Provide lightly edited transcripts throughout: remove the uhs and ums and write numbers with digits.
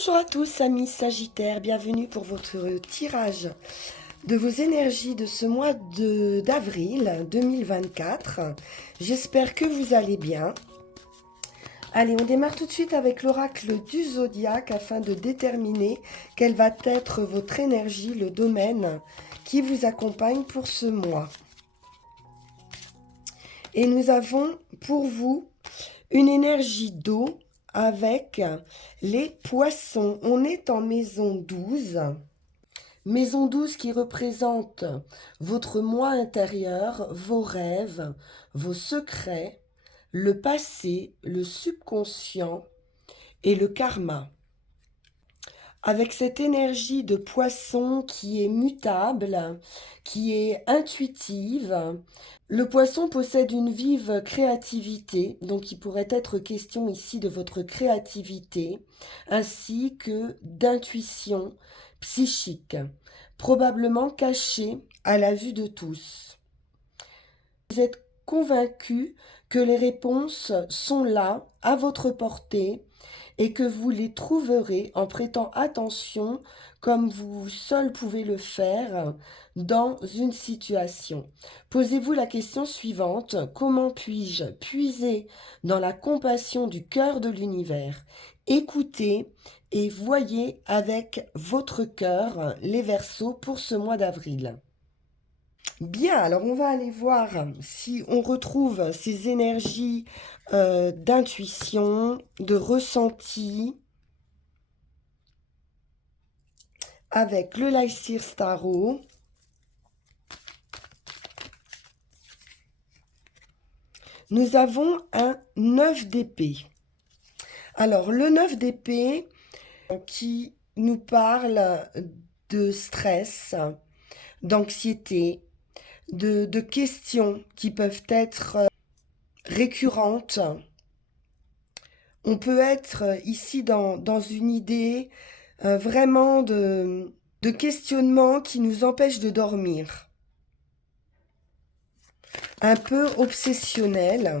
Bonjour à tous amis Sagittaires, bienvenue pour votre tirage de vos énergies de ce mois d'avril 2024. J'espère que vous allez bien. Allez, on démarre tout de suite avec l'oracle du zodiaque afin de déterminer quelle va être votre énergie, le domaine qui vous accompagne pour ce mois. Et nous avons pour vous une énergie d'eau avec les poissons. On est en maison 12. Maison 12 qui représente votre moi intérieur, vos rêves, vos secrets, le passé, le subconscient et le karma. Avec cette énergie de poisson qui est mutable, qui est intuitive, le poisson possède une vive créativité, donc il pourrait être question ici de votre créativité, ainsi que d'intuition psychique, probablement cachée à la vue de tous. Vous êtes convaincu que les réponses sont là, à votre portée, et que vous les trouverez en prêtant attention comme vous seul pouvez le faire dans une situation. Posez-vous la question suivante: comment puis-je puiser dans la compassion du cœur de l'univers? Écoutez et voyez avec votre cœur les Verseaux pour ce mois d'avril. Bien, alors on va aller voir si on retrouve ces énergies d'intuition, de ressenti avec le Lycir Tarot. Nous avons un 9 d'épée. Alors le 9 d'épée qui nous parle de stress, d'anxiété, de questions qui peuvent être récurrentes. On peut être ici dans une idée vraiment de questionnement qui nous empêche de dormir. Un peu obsessionnel.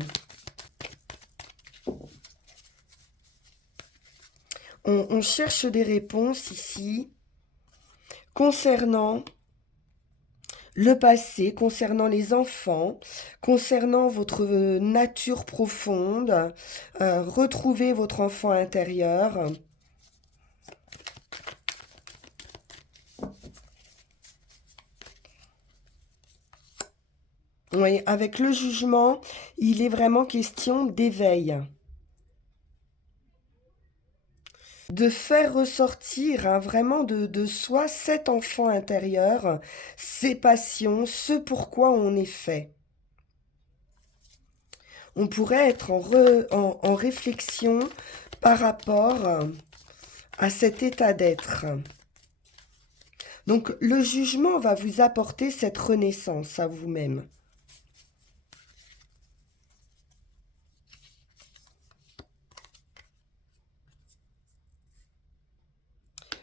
On cherche des réponses ici concernant le passé, concernant les enfants, concernant votre nature profonde, retrouver votre enfant intérieur. Oui, avec le jugement, il est vraiment question d'éveil. De faire ressortir vraiment de soi cet enfant intérieur, ses passions, ce pourquoi on est fait. On pourrait être en réflexion par rapport à cet état d'être. Donc le jugement va vous apporter cette renaissance à vous-même.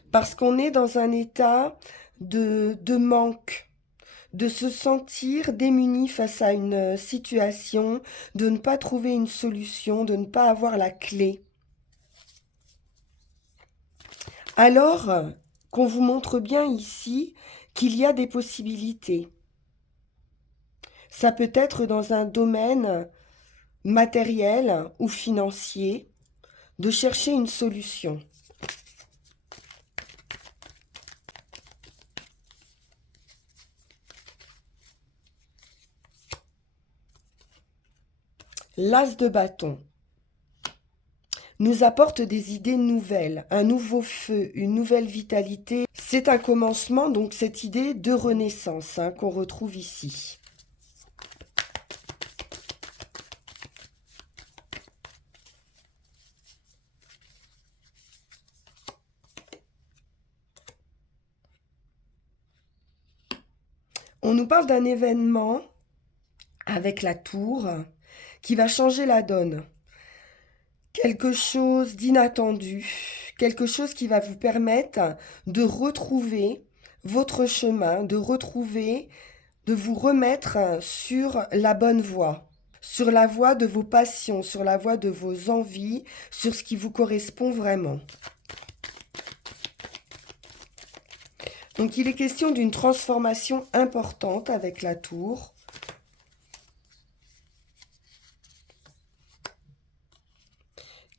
Parce qu'on est dans un état de manque, de se sentir démuni face à une situation, de ne pas trouver une solution, de ne pas avoir la clé. Alors qu'on vous montre bien ici qu'il y a des possibilités. Ça peut être dans un domaine matériel ou financier, de chercher une solution. L'as de bâton nous apporte des idées nouvelles, un nouveau feu, une nouvelle vitalité. C'est un commencement, donc cette idée de renaissance qu'on retrouve ici. On nous parle d'un événement avec la tour qui va changer la donne. Quelque chose d'inattendu, quelque chose qui va vous permettre de retrouver votre chemin, de vous remettre sur la bonne voie, sur la voie de vos passions, sur la voie de vos envies, sur ce qui vous correspond vraiment. Donc il est question d'une transformation importante avec la tour.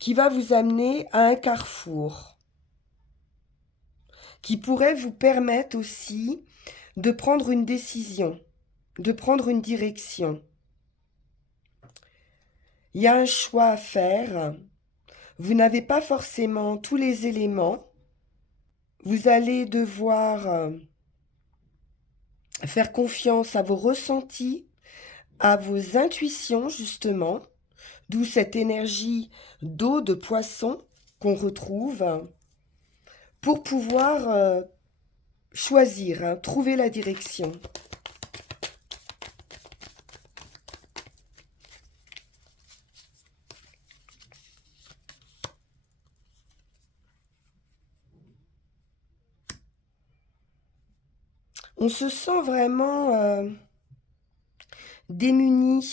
Qui va vous amener à un carrefour. Qui pourrait vous permettre aussi de prendre une décision, de prendre une direction. Il y a un choix à faire. Vous n'avez pas forcément tous les éléments. Vous allez devoir faire confiance à vos ressentis, à vos intuitions, justement, d'où cette énergie d'eau, de poisson qu'on retrouve, pour pouvoir choisir, hein, trouver la direction. On se sent vraiment démuni,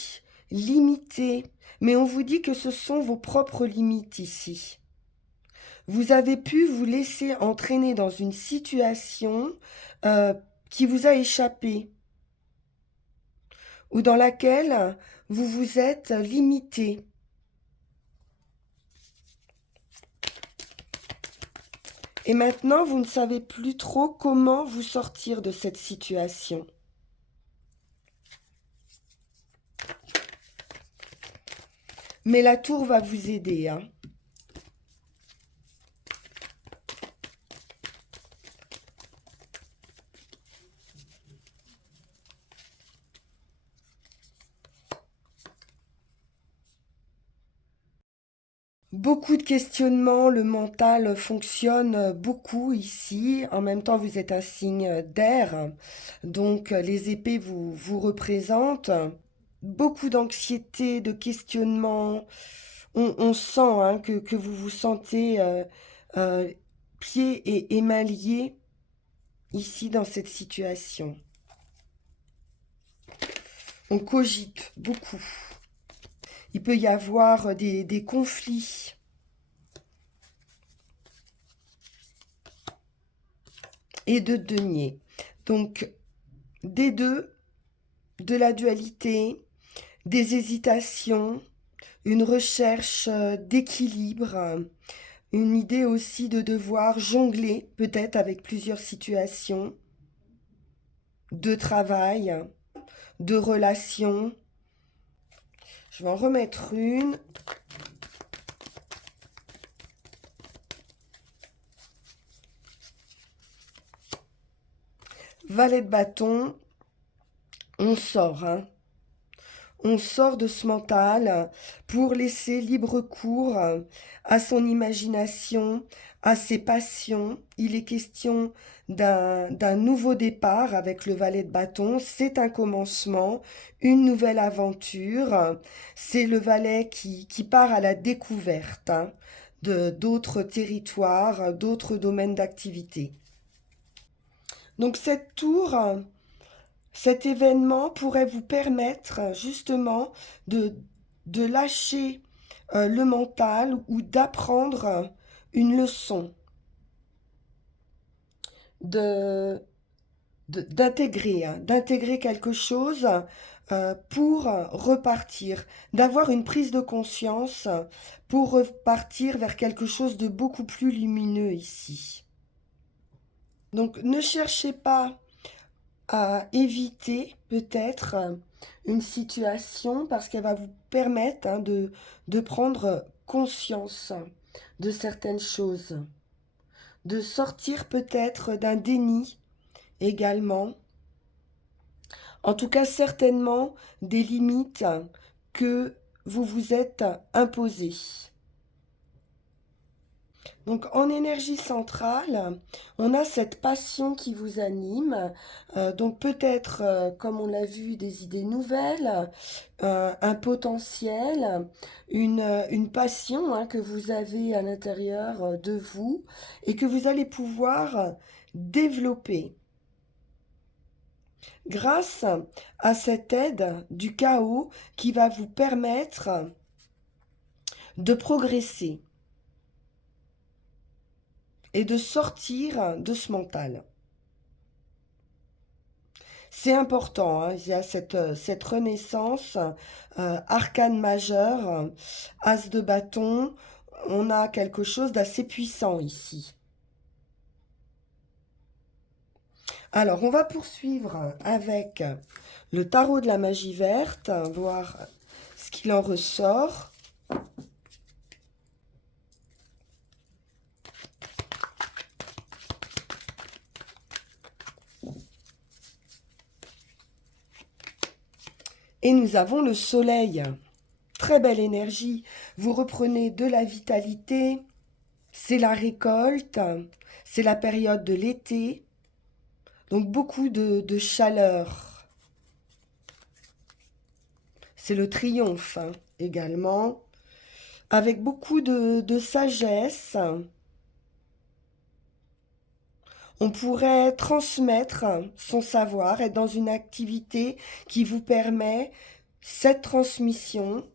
limité, mais on vous dit que ce sont vos propres limites ici. Vous avez pu vous laisser entraîner dans une situation qui vous a échappé ou dans laquelle vous vous êtes limité. Et maintenant, vous ne savez plus trop comment vous sortir de cette situation. Mais la tour va vous aider, hein. Beaucoup de questionnements, le mental fonctionne beaucoup ici. En même temps, vous êtes un signe d'air, donc les épées vous représentent. Beaucoup d'anxiété, de questionnement. On sent hein, que vous vous sentez euh, pieds et mains liés ici dans cette situation. On cogite beaucoup. Il peut y avoir des conflits. Et de denier. Donc, des deux, de la dualité, des hésitations, une recherche d'équilibre, une idée aussi de devoir jongler peut-être avec plusieurs situations de travail, de relations. Je vais en remettre une. Valet de bâton, on sort, hein. On sort de ce mental pour laisser libre cours à son imagination, à ses passions. Il est question d'un nouveau départ avec le valet de bâton. C'est un commencement, une nouvelle aventure. C'est le valet qui part à la découverte hein, de d'autres territoires, d'autres domaines d'activité. Donc cette tour, cet événement pourrait vous permettre justement de lâcher le mental ou d'apprendre une leçon, de, d'intégrer, hein, d'intégrer quelque chose pour repartir, d'avoir une prise de conscience pour repartir vers quelque chose de beaucoup plus lumineux ici. Donc ne cherchez pas à éviter peut-être une situation parce qu'elle va vous permettre hein, de prendre conscience de certaines choses, de sortir peut-être d'un déni également, en tout cas certainement des limites que vous vous êtes imposées. Donc en énergie centrale, on a cette passion qui vous anime. Donc peut-être, comme on l'a vu, des idées nouvelles, un potentiel, une passion hein, que vous avez à l'intérieur de vous et que vous allez pouvoir développer grâce à cette aide du chaos qui va vous permettre de progresser et de sortir de ce mental. C'est important, hein, il y a cette renaissance, arcane majeur, as de bâton, on a quelque chose d'assez puissant ici. Alors, on va poursuivre avec le tarot de la magie verte, voir ce qu'il en ressort. Et nous avons le soleil. Très belle énergie. Vous reprenez de la vitalité. C'est la récolte. C'est la période de l'été. Donc beaucoup de chaleur. C'est le triomphe hein, également. Avec beaucoup de sagesse. On pourrait transmettre son savoir, être dans une activité qui vous permet cette transmission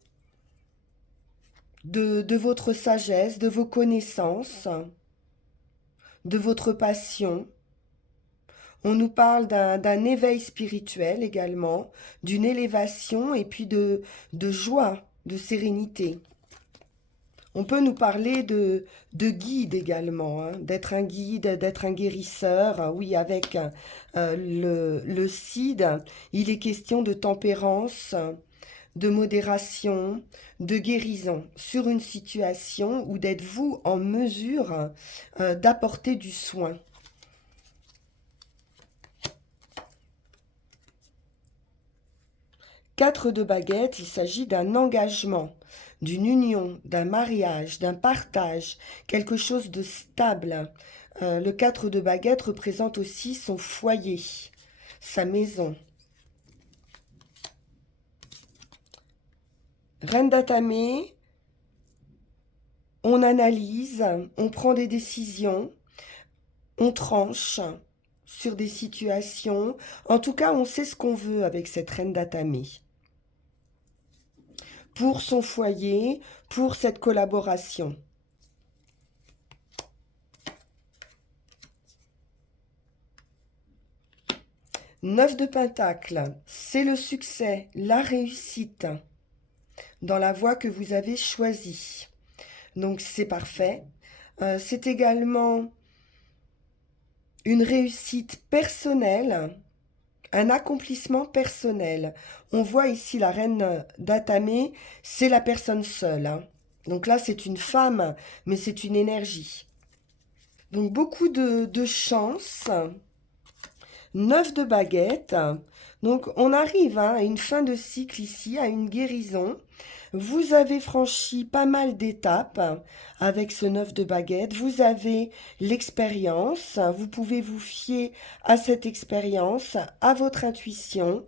de votre sagesse, de vos connaissances, de votre passion. On nous parle d'un éveil spirituel également, d'une élévation et puis de joie, de sérénité. On peut nous parler de guide également, hein, d'être un guide, d'être un guérisseur. Oui, avec le CID, il est question de tempérance, de modération, de guérison sur une situation où d'être vous en mesure d'apporter du soin. Quatre de baguettes, il s'agit d'un engagement, d'une union, d'un mariage, d'un partage, quelque chose de stable. Le 4 de baguettes représente aussi son foyer, sa maison. Reine d'Atamé, on analyse, on prend des décisions, on tranche sur des situations. En tout cas, on sait ce qu'on veut avec cette reine d'Atamé. Pour son foyer, pour cette collaboration. Neuf de Pentacle, c'est le succès, la réussite dans la voie que vous avez choisie. Donc c'est parfait. C'est également une réussite personnelle, un accomplissement personnel. On voit ici la reine d'Atamé, c'est la personne seule. Hein. Donc là, c'est une femme, mais c'est une énergie. Donc beaucoup de chance. 9 de baguettes. Donc on arrive hein, à une fin de cycle ici, à une guérison. Vous avez franchi pas mal d'étapes avec ce 9 de baguettes. Vous avez l'expérience. Vous pouvez vous fier à cette expérience, à votre intuition,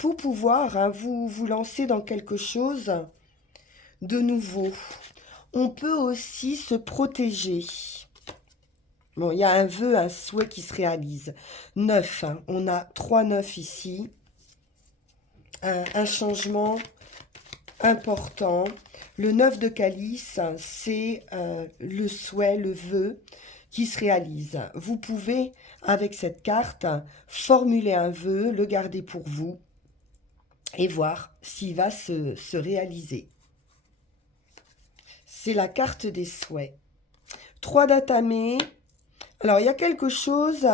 pour pouvoir hein, vous lancer dans quelque chose de nouveau. On peut aussi se protéger. Bon, il y a un vœu, un souhait qui se réalise. 9, hein. On a 3 9 ici. Un changement important. Le 9 de calice, c'est le souhait, le vœu qui se réalise. Vous pouvez, avec cette carte, formuler un vœu, le garder pour vous et voir s'il va se réaliser. C'est la carte des souhaits. 3 d'Atamé. Alors, il y a quelque chose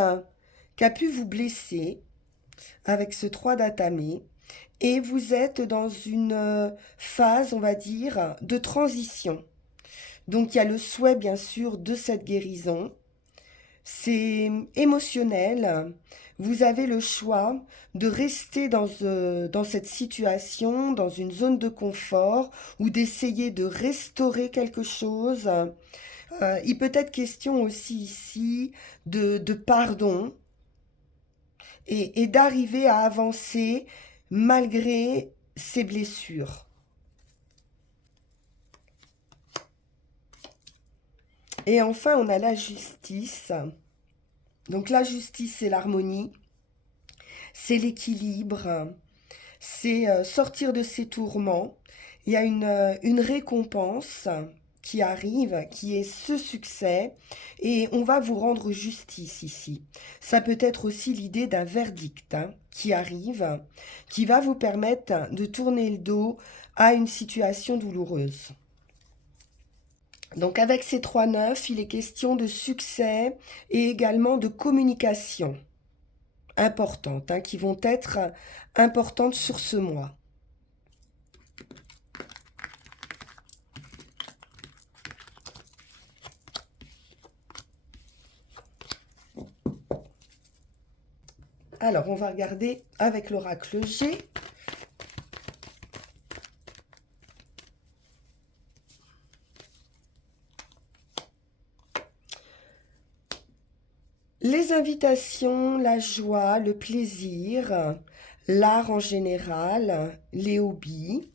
qui a pu vous blesser avec ce 3 d'Atamé. Et vous êtes dans une phase, on va dire, de transition. Donc, il y a le souhait, bien sûr, de cette guérison. C'est émotionnel. Vous avez le choix de rester dans cette situation, dans une zone de confort, ou d'essayer de restaurer quelque chose. Il peut être question aussi ici de pardon et d'arriver à avancer malgré ces blessures. Et enfin, on a la justice. Donc la justice, c'est l'harmonie, c'est l'équilibre, c'est sortir de ses tourments. Il y a une récompense qui arrive, qui est ce succès, et on va vous rendre justice ici. Ça peut être aussi l'idée d'un verdict qui arrive, qui va vous permettre de tourner le dos à une situation douloureuse. Donc avec ces 3 9, il est question de succès et également de communication importantes, qui vont être importantes sur ce mois. Alors, on va regarder avec l'oracle G. Les invitations, la joie, le plaisir, l'art en général, les hobbies.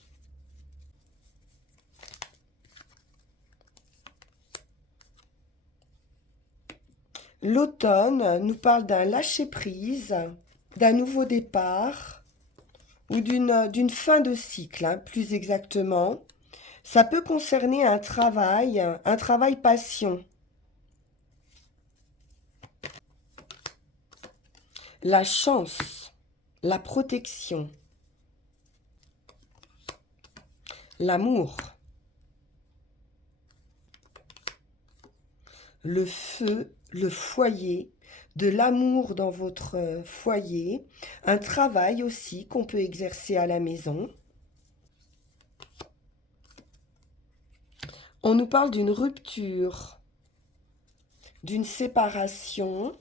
L'automne nous parle d'un lâcher-prise, d'un nouveau départ ou d'une fin de cycle, plus exactement. Ça peut concerner un travail passion. La chance, la protection, l'amour, le feu, le foyer, de l'amour dans votre foyer, un travail aussi qu'on peut exercer à la maison. On nous parle d'une rupture, d'une séparation,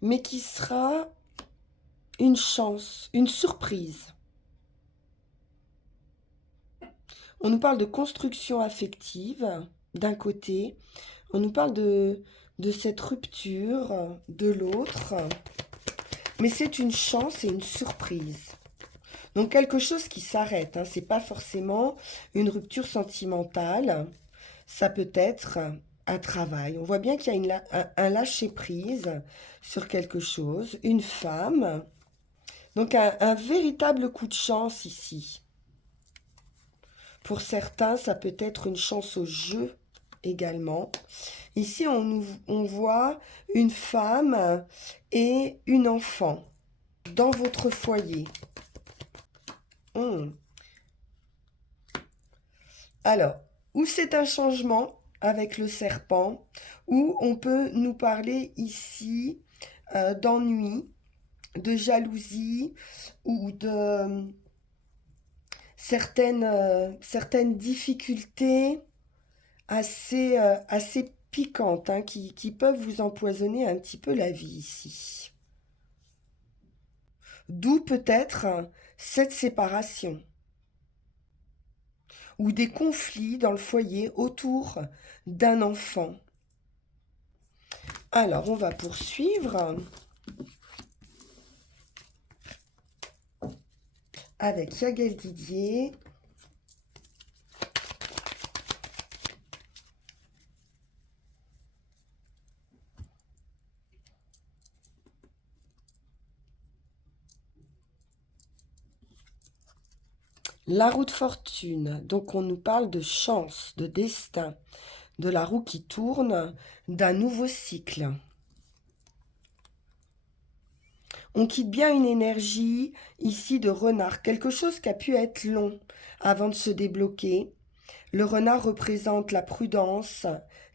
mais qui sera une chance, une surprise. On nous parle de construction affective, d'un côté. On nous parle de cette rupture de l'autre. Mais c'est une chance et une surprise. Donc quelque chose qui s'arrête. C'est pas forcément une rupture sentimentale. Ça peut être un travail. On voit bien qu'il y a un lâcher-prise sur quelque chose. Une femme. Donc un véritable coup de chance ici. Pour certains, ça peut être une chance au jeu également. Ici, on voit une femme et une enfant dans votre foyer. Alors, ou c'est un changement avec le serpent, ou on peut nous parler ici d'ennui, de jalousie ou de certaines difficultés assez piquantes qui peuvent vous empoisonner un petit peu la vie ici. D'où peut-être cette séparation ou des conflits dans le foyer autour d'un enfant. Alors, on va poursuivre avec Yael Didier. La roue de fortune, donc on nous parle de chance, de destin, de la roue qui tourne, d'un nouveau cycle. On quitte bien une énergie ici de renard, quelque chose qui a pu être long avant de se débloquer. Le renard représente la prudence,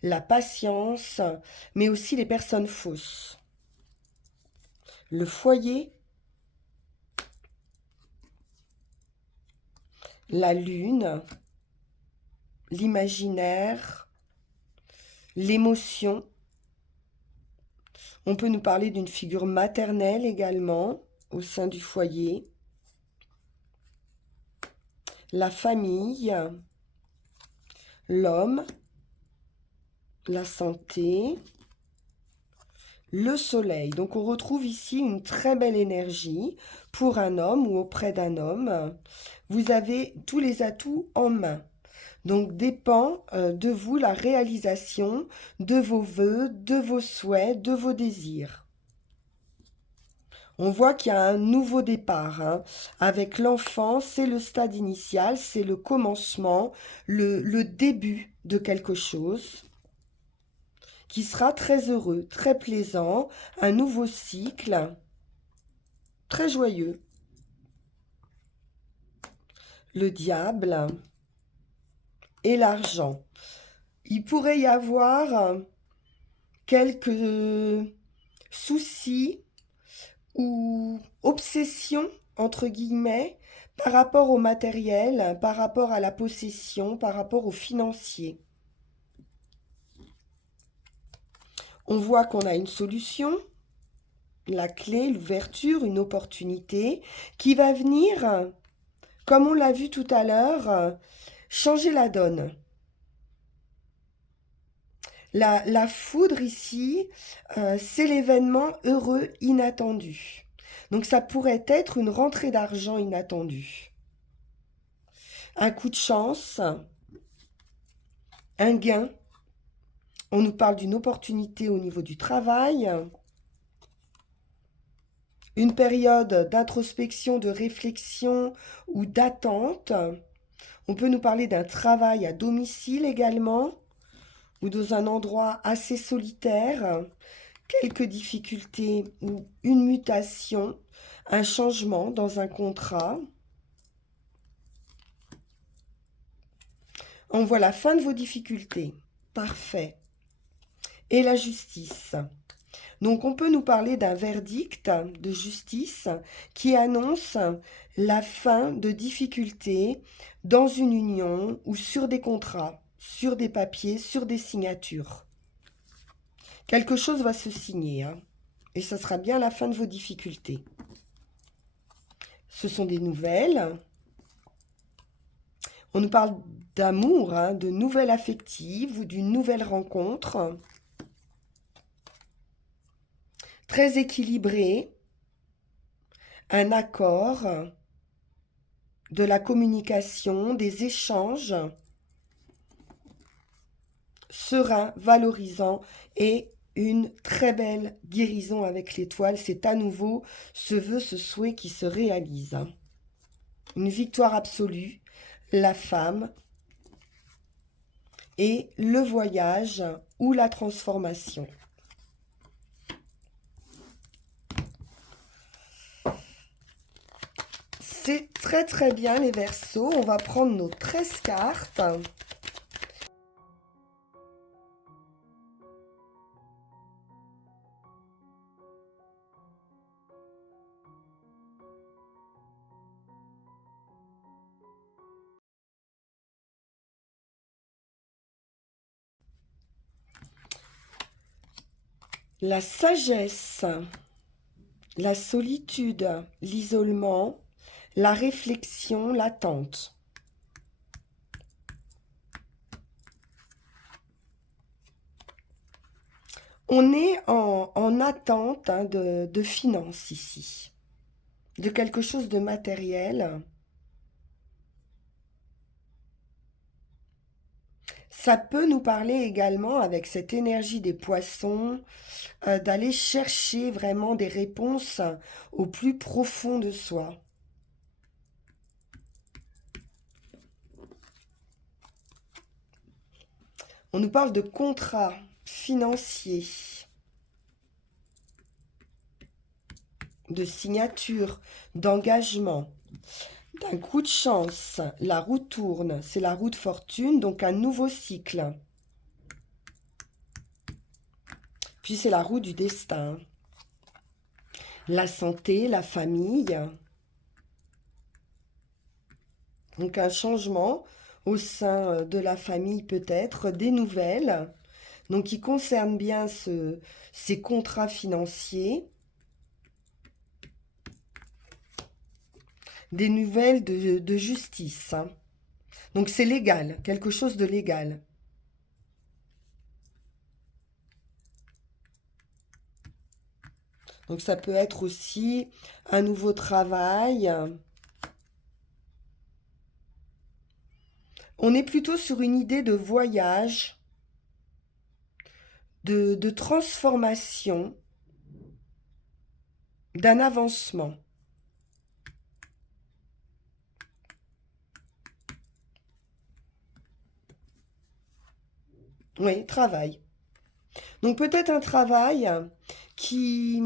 la patience, mais aussi les personnes fausses. Le foyer, la lune, l'imaginaire, l'émotion. On peut nous parler d'une figure maternelle également au sein du foyer. La famille, l'homme, la santé, le soleil. Donc on retrouve ici une très belle énergie pour un homme ou auprès d'un homme. Vous avez tous les atouts en main. Donc dépend de vous la réalisation de vos vœux, de vos souhaits, de vos désirs. On voit qu'il y a un nouveau départ, hein. Avec l'enfant, c'est le stade initial, c'est le commencement, le début de quelque chose qui sera très heureux, très plaisant, un nouveau cycle, très joyeux. Le diable et l'argent. Il pourrait y avoir quelques soucis ou obsessions, entre guillemets, par rapport au matériel, par rapport à la possession, par rapport au financier. On voit qu'on a une solution, la clé, l'ouverture, une opportunité qui va venir, comme on l'a vu tout à l'heure, changer la donne. La foudre ici, c'est l'événement heureux inattendu. Donc ça pourrait être une rentrée d'argent inattendue. Un coup de chance, un gain. On nous parle d'une opportunité au niveau du travail, une période d'introspection, de réflexion ou d'attente. On peut nous parler d'un travail à domicile également, ou dans un endroit assez solitaire, quelques difficultés ou une mutation, un changement dans un contrat. On voit la fin de vos difficultés. Parfait. Et la justice. Donc on peut nous parler d'un verdict de justice qui annonce la fin de difficultés dans une union ou sur des contrats, sur des papiers, sur des signatures. Quelque chose va se signer, hein, et ça sera bien la fin de vos difficultés. Ce sont des nouvelles. On nous parle d'amour, hein, de nouvelles affectives ou d'une nouvelle rencontre. Très équilibré, un accord, de la communication, des échanges sereins, valorisants et une très belle guérison avec l'étoile. C'est à nouveau ce vœu, ce souhait qui se réalise. Une victoire absolue, la femme et le voyage ou la transformation. C'est très très bien les Verseaux. On va prendre nos 13 cartes. La sagesse, la solitude, l'isolement, la réflexion, l'attente. On est en attente, hein, de finances ici, de quelque chose de matériel. Ça peut nous parler également avec cette énergie des poissons, d'aller chercher vraiment des réponses au plus profond de soi. On nous parle de contrats financiers, de signature, d'engagement, d'un coup de chance. La roue tourne, c'est la roue de fortune, donc un nouveau cycle. Puis c'est la roue du destin. La santé, la famille. Donc un changement au sein de la famille peut-être, des nouvelles, donc qui concernent bien ces contrats financiers, des nouvelles de justice, hein. Donc c'est légal, quelque chose de légal. Donc ça peut être aussi un nouveau travail. On est plutôt sur une idée de voyage, de transformation. d'un avancement. Oui, travail. Donc peut-être un travail qui,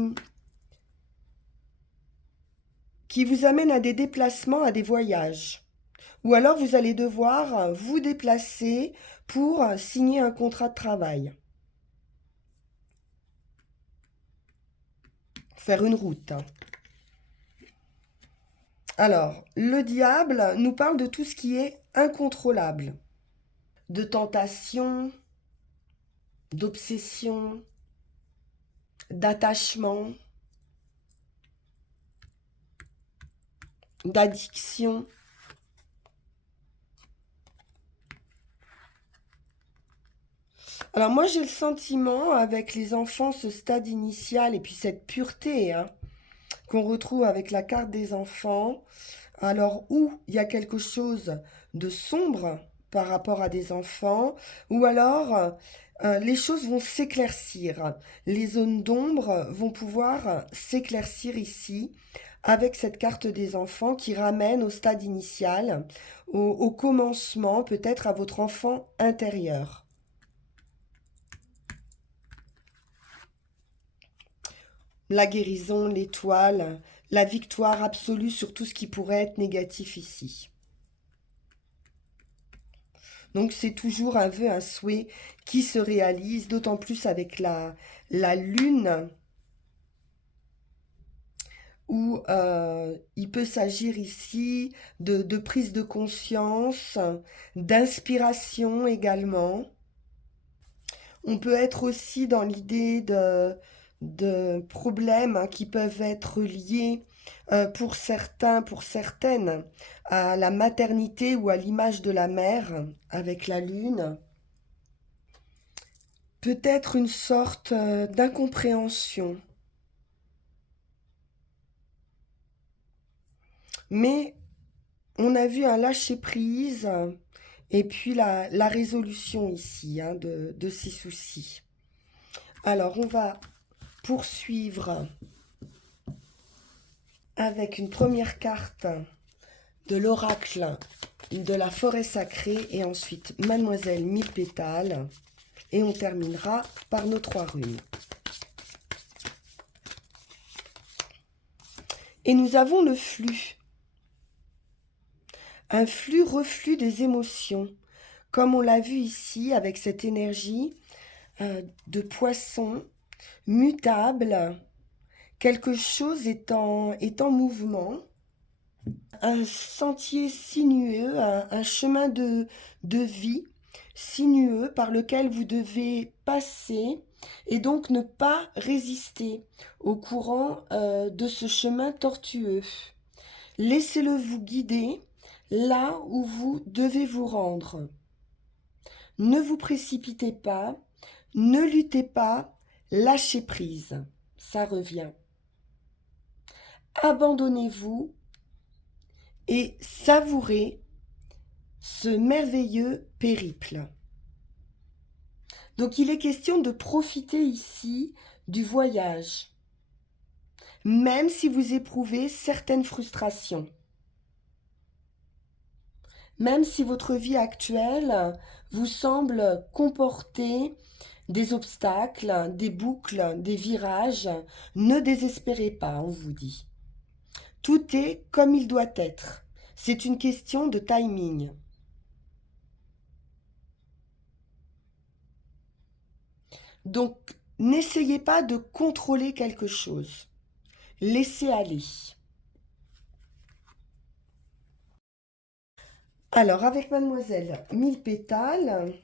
qui vous amène à des déplacements, à des voyages. Ou alors vous allez devoir vous déplacer pour signer un contrat de travail, faire une route. Alors, le diable nous parle de tout ce qui est incontrôlable, de tentation, d'obsession, d'attachement, d'addiction. Alors moi j'ai le sentiment avec les enfants, ce stade initial et puis cette pureté hein, qu'on retrouve avec la carte des enfants, alors où il y a quelque chose de sombre par rapport à des enfants, ou alors les choses vont s'éclaircir. Les zones d'ombre vont pouvoir s'éclaircir ici avec cette carte des enfants qui ramène au stade initial, au commencement, peut-être à votre enfant intérieur. La guérison, l'étoile, la victoire absolue sur tout ce qui pourrait être négatif ici. Donc c'est toujours un vœu, un souhait qui se réalise, d'autant plus avec la lune, où il peut s'agir ici de prise de conscience, d'inspiration également. On peut être aussi dans l'idée de problèmes hein, qui peuvent être liés pour certains, pour certaines, à la maternité ou à l'image de la mère avec la lune. Peut-être une sorte d'incompréhension. Mais on a vu un lâcher-prise et puis la résolution ici hein, de ces soucis. Alors, on va poursuivre avec une première carte de l'oracle de la forêt sacrée et ensuite Mademoiselle Mille Pétales. Et on terminera par nos 3 runes. Et nous avons le flux. Un flux-reflux des émotions. Comme on l'a vu ici avec cette énergie de poisson mutable. Quelque chose est en mouvement. Un sentier sinueux, un chemin de vie sinueux par lequel vous devez passer et donc ne pas résister au courant de ce chemin tortueux. Laissez-le vous guider là où vous devez vous rendre. Ne vous précipitez pas, ne luttez pas, lâchez prise. Ça revient. Abandonnez-vous et savourez ce merveilleux périple. Donc il est question de profiter ici du voyage, même si vous éprouvez certaines frustrations. Même si votre vie actuelle vous semble comporter des obstacles, des boucles, des virages, ne désespérez pas, on vous dit. Tout est comme il doit être. C'est une question de timing. Donc, n'essayez pas de contrôler quelque chose. Laissez aller. Alors, avec Mademoiselle Mille Pétales,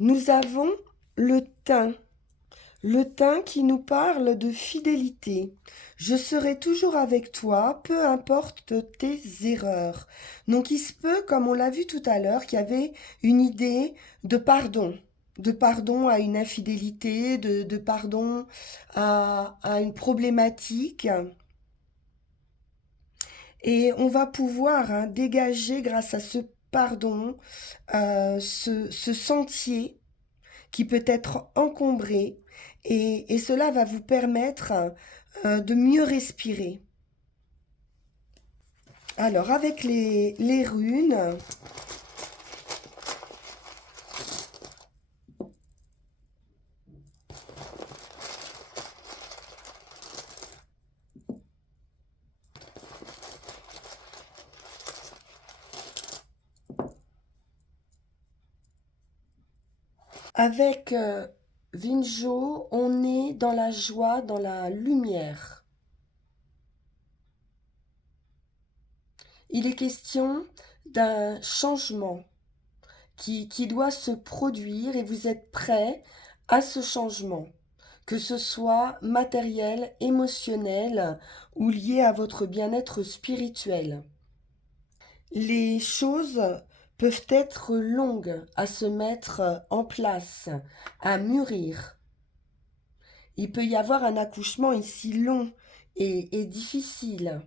nous avons le thym. Le thym qui nous parle de fidélité. Je serai toujours avec toi, peu importe tes erreurs. Donc il se peut, comme on l'a vu tout à l'heure, qu'il y avait une idée de pardon à une infidélité, de pardon à une problématique. Et on va pouvoir dégager grâce à ce pardon, ce sentier qui peut être encombré et cela va vous permettre de mieux respirer. Alors avec les runes, avec Vinjo, on est dans la joie, dans la lumière. Il est question d'un changement qui doit se produire et vous êtes prêt à ce changement, que ce soit matériel, émotionnel ou lié à votre bien-être spirituel. Les choses peuvent être longues à se mettre en place, à mûrir. Il peut y avoir un accouchement ici long et difficile.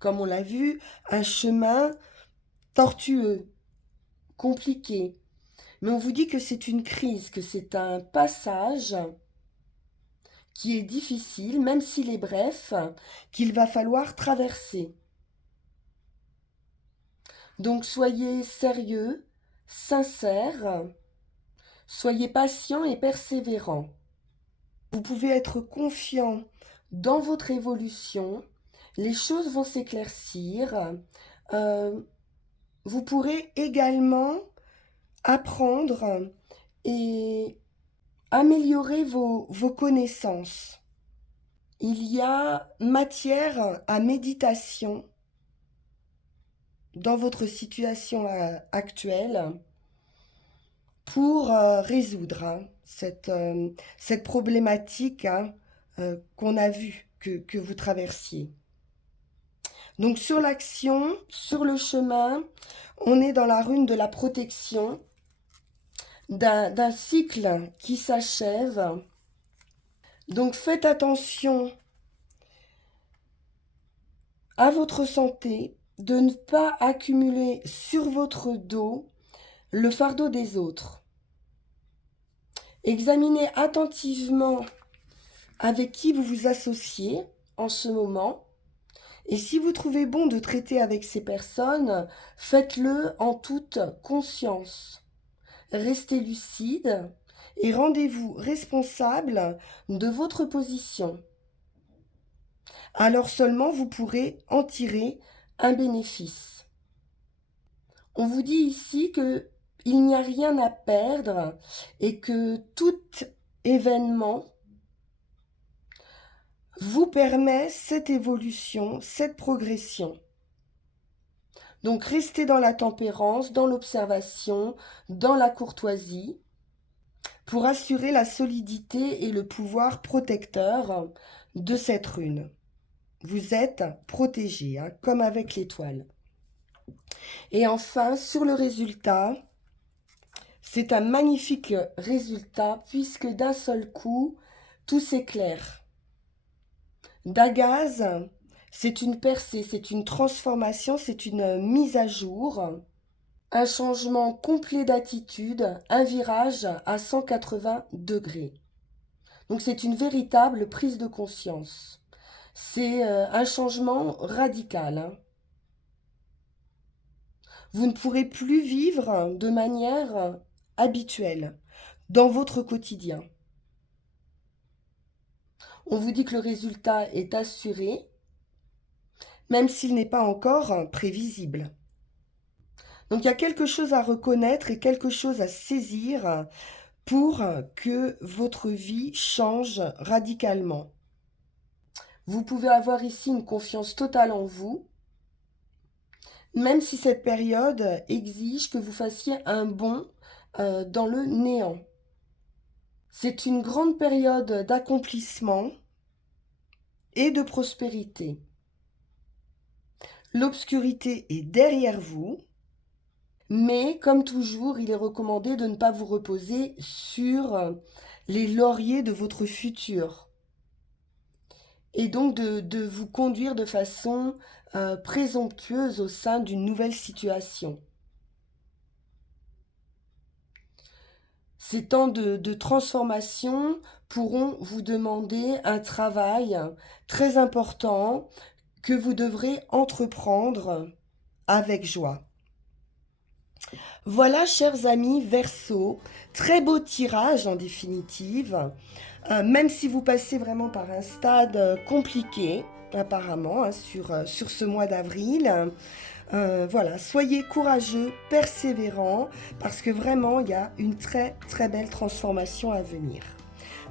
Comme on l'a vu, un chemin tortueux, compliqué. Mais on vous dit que c'est une crise, que c'est un passage qui est difficile, même s'il est bref, qu'il va falloir traverser. Donc soyez sérieux, sincère, soyez patient et persévérant. Vous pouvez être confiant dans votre évolution, les choses vont s'éclaircir. Vous pourrez également apprendre et améliorer vos connaissances. Il y a matière à méditation dans votre situation actuelle pour résoudre cette problématique qu'on a vue, que vous traversiez. Donc sur l'action, sur le chemin, on est dans la rune de la protection, d'un cycle qui s'achève. Donc faites attention à votre santé, de ne pas accumuler sur votre dos le fardeau des autres. Examinez attentivement avec qui vous vous associez en ce moment. Et si vous trouvez bon de traiter avec ces personnes, faites-le en toute conscience. Restez lucide et rendez-vous responsable de votre position. Alors seulement vous pourrez en tirer un bénéfice. On vous dit ici que il n'y a rien à perdre et que tout événement vous permet cette évolution, cette progression. Donc restez dans la tempérance, dans l'observation, dans la courtoisie, pour assurer la solidité et le pouvoir protecteur de cette rune. Vous êtes protégé, comme avec l'étoile. Et enfin, sur le résultat, c'est un magnifique résultat puisque d'un seul coup, tout s'éclaire. Dagaz, c'est une percée, c'est une transformation, c'est une mise à jour, un changement complet d'attitude, un virage à 180 degrés. Donc c'est une véritable prise de conscience. C'est un changement radical. Vous ne pourrez plus vivre de manière habituelle dans votre quotidien. On vous dit que le résultat est assuré, même s'il n'est pas encore prévisible. Donc il y a quelque chose à reconnaître et quelque chose à saisir pour que votre vie change radicalement. Vous pouvez avoir ici une confiance totale en vous, même si cette période exige que vous fassiez un bond dans le néant. C'est une grande période d'accomplissement et de prospérité. L'obscurité est derrière vous, mais comme toujours, il est recommandé de ne pas vous reposer sur les lauriers de votre futur et donc de vous conduire de façon présomptueuse au sein d'une nouvelle situation. Ces temps de transformation pourront vous demander un travail très important que vous devrez entreprendre avec joie. Voilà, chers amis Verseau, très beau tirage en définitive, même si vous passez vraiment par un stade compliqué, apparemment, hein, sur ce mois d'avril. Voilà, soyez courageux, persévérants, parce que vraiment, il y a une très très belle transformation à venir.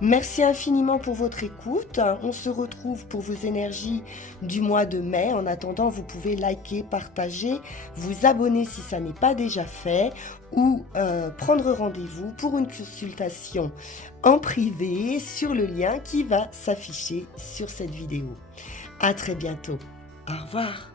Merci infiniment pour votre écoute. On se retrouve pour vos énergies du mois de mai. En attendant, vous pouvez liker, partager, vous abonner si ça n'est pas déjà fait ou prendre rendez-vous pour une consultation en privé sur le lien qui va s'afficher sur cette vidéo. À très bientôt. Au revoir.